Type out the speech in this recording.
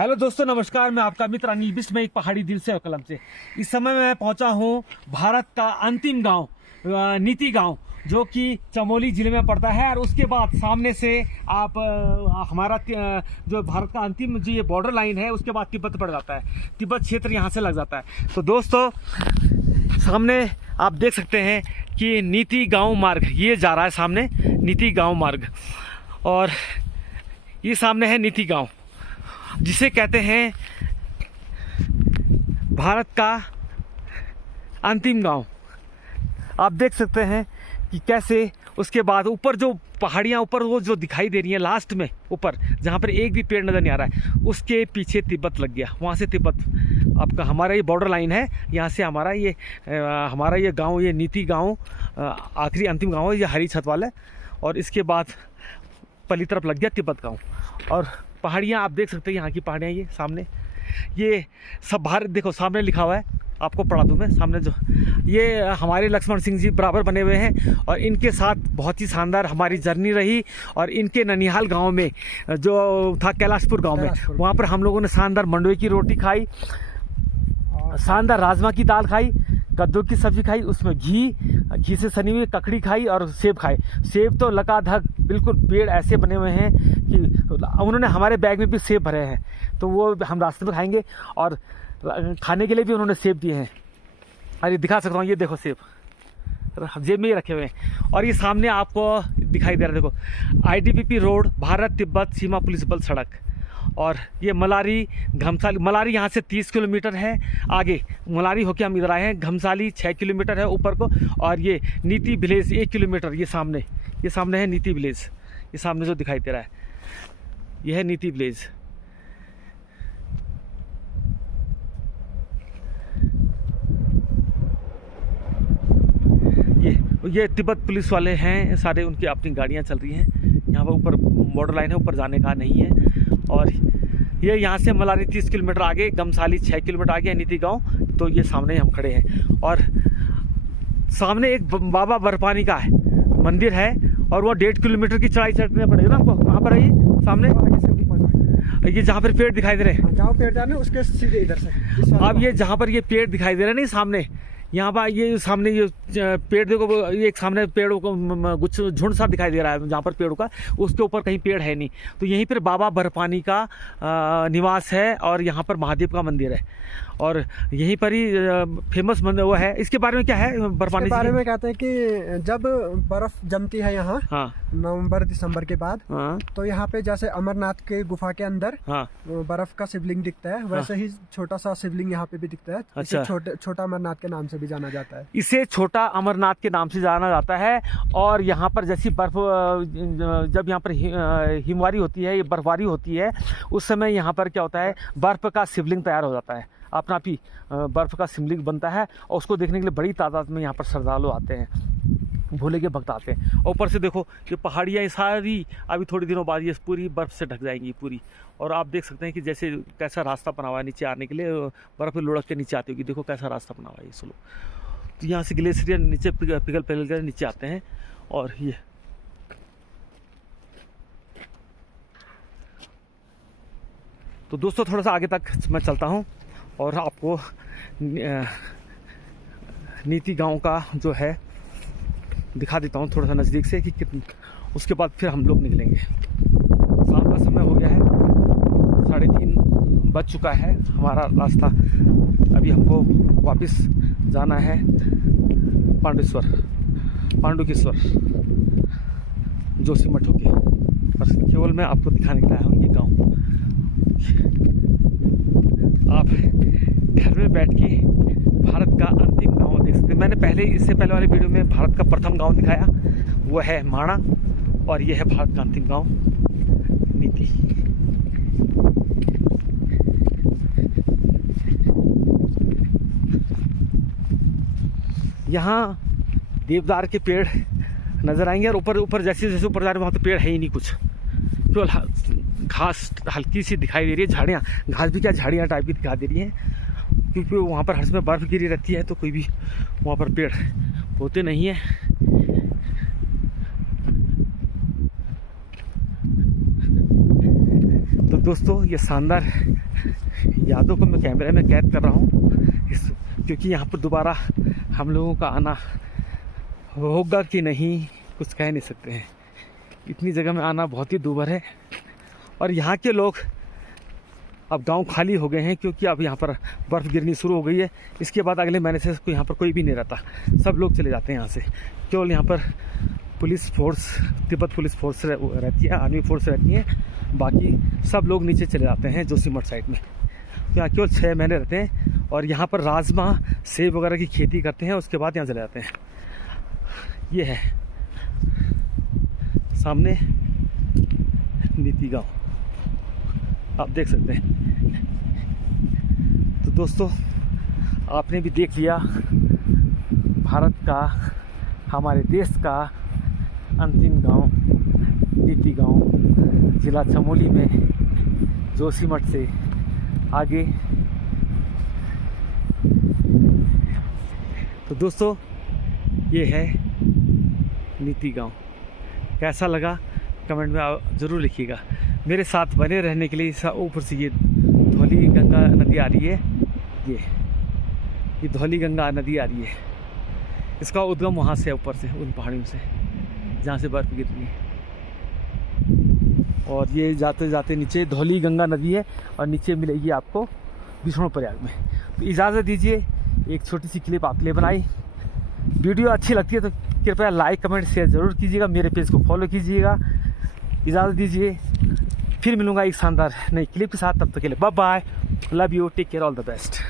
Hello दोस्तों, नमस्कार। मैं आपका मित्र अनिल बिष्ट में एक पहाड़ी दिल से और कलम से। इस समय मैं पहुंचा हूं भारत का अंतिम गांव नीति गांव, जो कि चमोली जिले में पड़ता है। और उसके बाद सामने से आप हमारा जो भारत का अंतिम जो ये बॉर्डर लाइन है, उसके बाद तिब्बत पड़ जाता है। तिब्बत क्षेत्र यहाँ से लग जाता है। तो दोस्तों, सामने आप देख सकते हैं कि नीति गांव मार्ग ये जा रहा है, सामने नीति गांव मार्ग। और ये सामने है नीति गांव, जिसे कहते हैं भारत का अंतिम गांव। आप देख सकते हैं कि कैसे उसके बाद ऊपर जो पहाड़ियाँ ऊपर वो जो दिखाई दे रही हैं, लास्ट में ऊपर जहाँ पर एक भी पेड़ नज़र नहीं आ रहा है, उसके पीछे तिब्बत लग गया। वहाँ से तिब्बत आपका हमारा ये बॉर्डर लाइन है। यहाँ से हमारा ये गांव, ये नीति गांव आखिरी अंतिम गांव है, ये हरी छत वाला है। और इसके बाद पली तरफ लग गया तिब्बत गांव। और पहाड़ियाँ आप देख सकते हैं, यहाँ की पहाड़ियाँ ये सामने, ये सब भारत। देखो सामने लिखा हुआ है, आपको पढ़ा दूँ मैं। सामने जो ये हमारे लक्ष्मण सिंह जी बराबर बने हुए हैं, और इनके साथ बहुत ही शानदार हमारी जर्नी रही। और इनके ननिहाल गांव में जो था, कैलाशपुर गांव में, वहाँ पर हम लोगों ने शानदार मंडवे की रोटी खाई, शानदार राजमा की दाल खाई, कद्दू की सब्जी खाई, उसमें घी से सनी हुई ककड़ी खाई, और सेब खाए। सेब तो लकाधक बिल्कुल पेड़ ऐसे बने हुए हैं कि उन्होंने हमारे बैग में भी सेब भरे हैं, तो वो हम रास्ते में खाएंगे। और खाने के लिए भी उन्होंने सेब दिए हैं। अरे दिखा सकता हूँ, ये देखो सेब जेब में ही रखे हुए हैं। और ये सामने आपको दिखाई दे रहा है, देखो ITBP रोड, भारत तिब्बत सीमा पुलिस बल सड़क। और ये मलारी घमसाली, मलारी यहाँ से 30 किलोमीटर है आगे। मलारी होके हम इधर आए हैं। घमसाली 6 किलोमीटर है ऊपर को। और ये नीति विलेज 1 किलोमीटर, ये सामने है नीति विलेज। ये सामने जो दिखाई दे रहा है, ये है नीति विलेज। ये तिब्बत पुलिस वाले हैं सारे, उनकी अपनी गाड़ियाँ चल रही हैं। यहाँ पर ऊपर बॉर्डर लाइन है, ऊपर जाने का नहीं है। और ये यहाँ से मलारी 30 किलोमीटर आगे, गमसाली 6 किलोमीटर आगे है नीति गांव। तो ये सामने हम खड़े हैं, और सामने एक बाबा बर्फानी का है मंदिर है, और वो 1.5 किलोमीटर की चढ़ाई चढ़ने पड़ेगी ना आपको। कहाँ पर है ये सामने? ये जहाँ पर पेड़ दिखाई दे रहे हैं, जहाँ पेड़ जाने उसके सीधे इधर से। अब ये जहाँ पर ये पेड़ दिखाई दे रहे हैं नहीं सामने, यहाँ पर ये सामने ये पेड़ देखो, ये एक सामने पेड़ों को कुछ झुंड सा दिखाई दे रहा है जहाँ पर पेड़ों का, उसके ऊपर कहीं पेड़ है नहीं। तो यहीं पर बाबा बर्फानी का निवास है, और यहाँ पर महादेव का मंदिर है। और यहीं पर ही फेमस मंदिर वो है। इसके बारे में क्या है बर्फानी के बारे में? कहते हैं कि जब बर्फ जमती है यहाँ, हाँ, नवंबर दिसंबर के बाद, हाँ, तो यहाँ पे जैसे अमरनाथ के गुफा के अंदर, हाँ, बर्फ का शिवलिंग दिखता है, वैसे ही छोटा सा शिवलिंग यहाँ पे भी दिखता है। अच्छा। छोटा अमरनाथ के नाम से भी जाना जाता है। इसे छोटा अमरनाथ के नाम से जाना जाता है। और यहाँ पर जैसी बर्फ, जब यहाँ पर हिमवारी होती है, ये बर्फबारी होती है, उस समय यहाँ पर क्या होता है, बर्फ का शिवलिंग तैयार हो जाता है, अपना आप ही बर्फ का शिवलिंग बनता है। और उसको देखने के लिए बड़ी तादाद में यहाँ पर श्रद्धालु आते हैं, भोले के भक्त आते हैं। ऊपर से देखो ये पहाड़ियाँ सारी अभी थोड़ी दिनों बाद ये पूरी बर्फ़ से ढक जाएंगी पूरी। और आप देख सकते हैं कि जैसे कैसा रास्ता बना हुआ है नीचे आने के लिए, बर्फ़ लुढ़क के नीचे आती होगी। देखो कैसा रास्ता बना हुआ है ये स्लो। तो यहाँ से ग्लेशियर नीचे पिघल कर नीचे आते हैं। और ये तो दोस्तों, थोड़ा सा आगे तक मैं चलता हूँ और आपको नीति गांव का जो है दिखा देता हूँ थोड़ा सा नज़दीक से कि उसके बाद फिर हम लोग निकलेंगे। शाम का समय हो गया है, 3:30 बज चुका है। हमारा रास्ता अभी हमको वापस जाना है पांडुकेश्वर जोशीमठ होके। बस केवल मैं आपको दिखाने के लिए आया हूँ ये गाँव। आप घर में बैठ के भारत का अंतिम गांव देख सकते हैं। मैंने इससे पहले वाले वीडियो में भारत का प्रथम गांव दिखाया, वो है माणा। और ये है भारत का अंतिम गांव नीति। यहाँ देवदार के पेड़ नजर आएंगे, और ऊपर जैसे जैसे ऊपर जा रहे हैं वहाँ तो पेड़ है ही नहीं कुछ, केवल घास हल्की सी दिखाई दे रही है। झाड़ियाँ, घास भी क्या, झाड़ियाँ टाइप की दिखा दे रही हैं, क्योंकि वहाँ पर हर समय बर्फ़ गिरी रहती है, तो कोई भी वहाँ पर पेड़ होते नहीं हैं। तो दोस्तों ये शानदार यादों को मैं कैमरे में कैद कर रहा हूँ, क्योंकि यहाँ पर दोबारा हम लोगों का आना होगा कि नहीं कुछ कह नहीं सकते हैं। इतनी जगह में आना बहुत ही दूभर है। और यहाँ के लोग अब गांव खाली हो गए हैं, क्योंकि अब यहाँ पर बर्फ़ गिरनी शुरू हो गई है। इसके बाद अगले महीने से यहाँ पर कोई भी नहीं रहता, सब लोग चले जाते हैं यहाँ से। केवल यहाँ पर police force, Tibet police force रहती है, आर्मी फोर्स रहती है, बाकी सब लोग नीचे चले जाते हैं जोशीमठ साइड में। यहाँ केवल 6 महीने रहते हैं और यहाँ पर राजमा सेब वगैरह की खेती करते हैं, उसके बाद यहाँ चले जाते हैं। ये है सामने नीति गांव, आप देख सकते हैं। तो दोस्तों आपने भी देख लिया भारत का, हमारे देश का अंतिम गांव नीति गांव, जिला चमोली में, जोशीमठ से आगे। तो दोस्तों ये है नीति गांव। कैसा लगा कमेंट में ज़रूर लिखिएगा। मेरे साथ बने रहने के लिए ऊपर से ये धौली गंगा नदी आ रही है, ये धौली गंगा नदी आ रही है। इसका उद्गम वहाँ से ऊपर से, उन पहाड़ियों से जहाँ से बर्फ़ गिर रही है। और ये जाते जाते नीचे धौली गंगा नदी है और नीचे मिलेगी आपको विष्णुप्रयाग में। तो इजाज़त दीजिए, एक छोटी सी क्लिप आपके लिए बनाई। वीडियो अच्छी लगती है तो कृपया लाइक कमेंट शेयर ज़रूर कीजिएगा, मेरे पेज को फॉलो कीजिएगा। इजाज़त दीजिए, फिर मिलूँगा एक शानदार नई क्लिप के साथ। तब तक के लिए bye bye, love you, take care, all the best.